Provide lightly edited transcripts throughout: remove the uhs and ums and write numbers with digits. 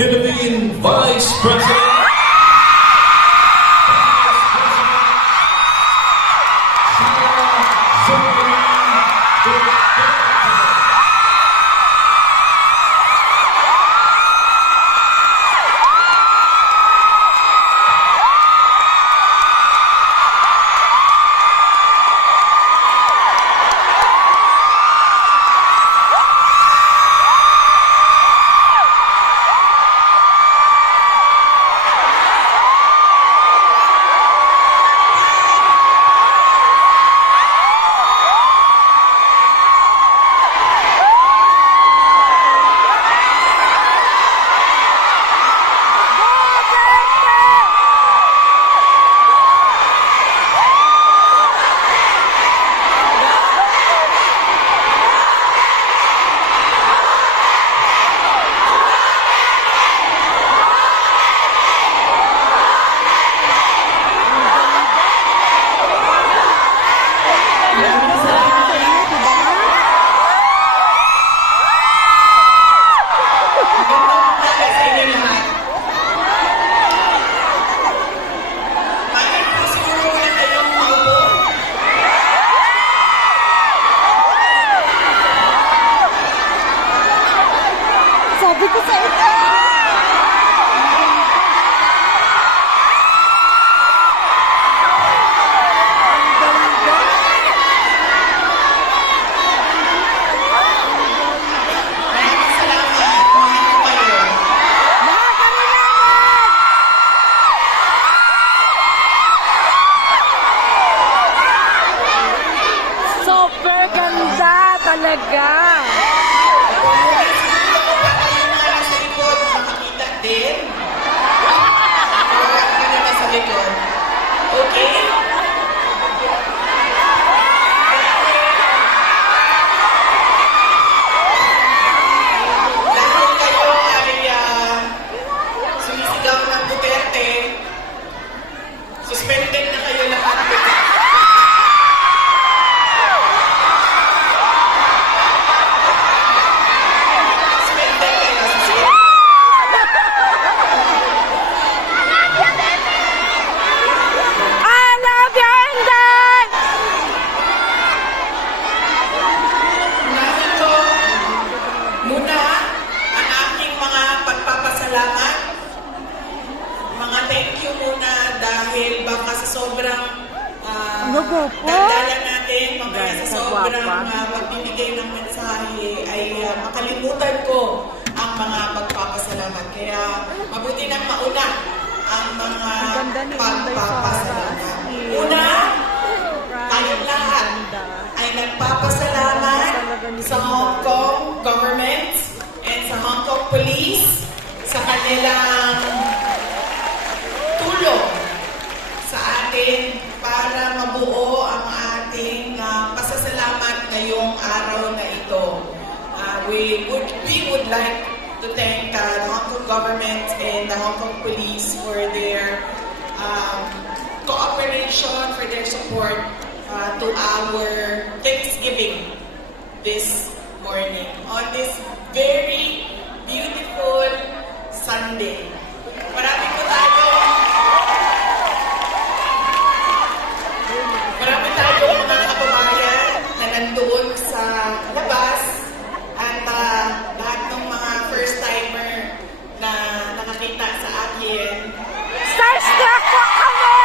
Philippine Vice President. Sabi ko sa ito. Super ganda talaga. Okay? Dahil kayo ay sumisigaw ng Duterte, suspended na kayo lahat. Suspended kayo. Mga thank you muna dahil baka sa sobrang dagdagan natin, mamaya sa sobrang pagbibigay ng mensahe ay makalimutan ko ang mga pagpapasalamat. Kaya mabuti nang mauna ang mga pagpapasalamat. Una, tayong lahat ay nagpapasalamat sa Hong Kong government and sa Hong Kong police sa kanilang tulong sa atin para mabuo ang ating pasasalamat ngayong araw na ito. We would like to thank the Hong Kong government and the Hong Kong police for their cooperation, for their support to our Thanksgiving this morning on this very beautiful Sunday. Marami tayong mga kababayan na nandoon sa labas at lahat ng mga first-timer na nakakita sa akin. Starstruck po kami!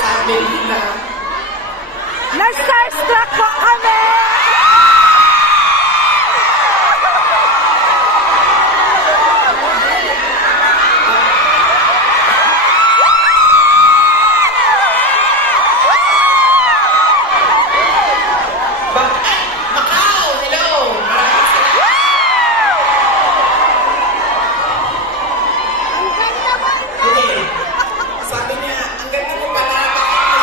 Sabi nila, Na-starstruck po kami! Macau, hello! Okay. Sabi niya, ang ganda mo pala, bakit mo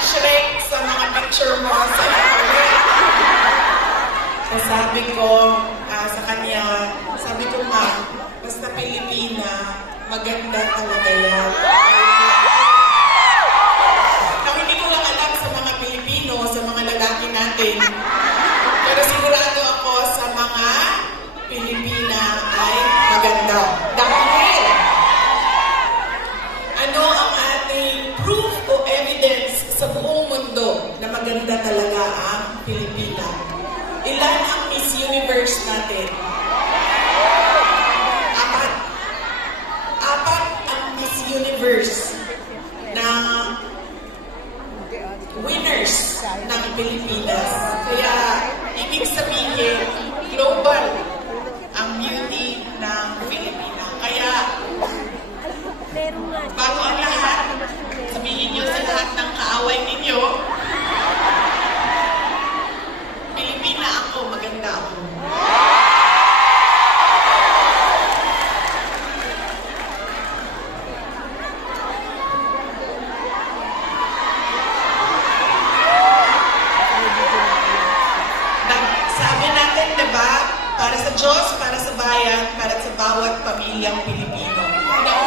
Shrek sa mga picture mo sa internet? So sabi ko sa kanya, sabi ko nga, basta Pilipina, maganda talaga yan. maganda talaga ang Pilipina. Ilan ang Miss Universe natin? Apat ang Miss Universe na winners ng Pilipinas. Kaya, ibig sabihin, global ang beauty ng Pilipina. Kaya, bago ang lahat, sabihin niyo sa lahat ng kaaway ninyo, Pilipina ako, maganda ako. Sabi natin, diba? Para sa Diyos, para sa bayan, para sa bawat pamilyang Pilipino.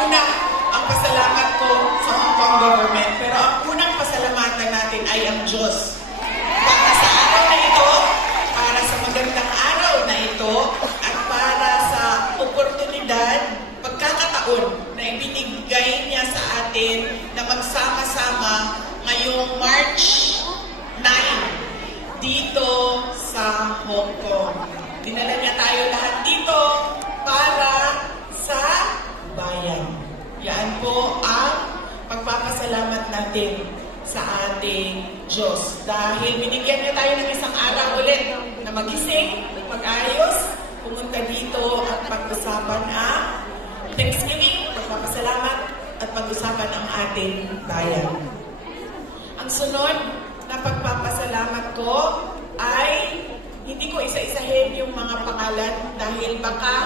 Una, ang pasalamat ko sa Hong Kong government, pero ang unang pasalamatan natin ay ang Diyos. Para sa araw na ito, para sa magandang araw na ito, at para sa oportunidad, pagkakataon na ibinigay niya sa atin na magsama-sama ngayong March 9 dito sa Hong Kong. Dinala niya tayo lahat dito para sa bayan. Yan po ang pagpapasalamat natin sa ating Diyos. Dahil binigyan niya tayo ng isang araw ulit na magising, mag-ayos, pumunta dito at pag-usapan ang Thanksgiving, pagpapasalamat at pag-usapan ang ating bayan. Ang sunod na pagpapasalamat ko ay hindi ko isa-isahin yung mga pangalan dahil baka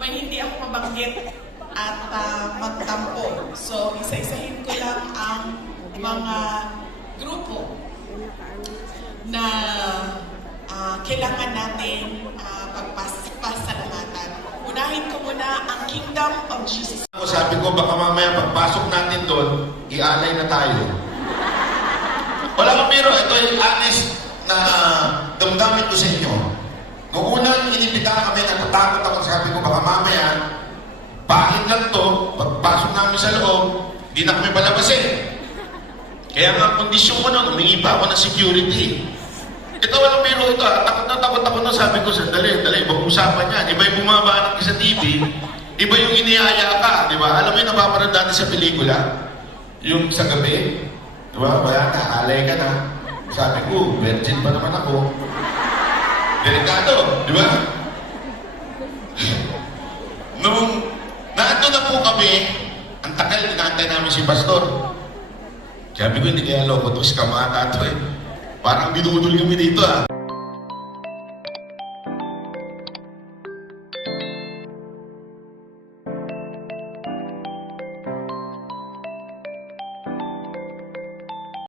may hindi ako mabanggit at magtampo. So, isa-isahin ko lang ang mga grupo na kailangan natin pagpasalamatan. Unahin ko muna ang Kingdom of Jesus. Sabi ko, baka mamaya pagpasok natin doon, ialay na tayo. Wala kang biro, ito yung honest na damdamin ko sa inyo. Noong unang inibita kami, natatakot ako, sabi ko, baka mamaya, bahin lang to, pagpasok namin sa loob, di na kami palabasin. Kaya nga, kondisyon ko nun, humingi pa ako ng security. Ito, walang biro ito, takot ako nun, sabi ko, dali, ibang usapan yan. Iba yung bumabanat ka sa TV, iba yung iniyaya ka, di ba? Alam mo yung napapanood natin sa pelikula? Yung sa gabi, di ba? Kaya na, alay ka na. Sabi ko, virgin pa naman ako. Delikado, di ba? Nung nato na po kami, ang tagal inaantay namin si Pastor. Sabi ko, hindi kaya loko to, si Kamata to eh. Parang dinudol kami dito ah.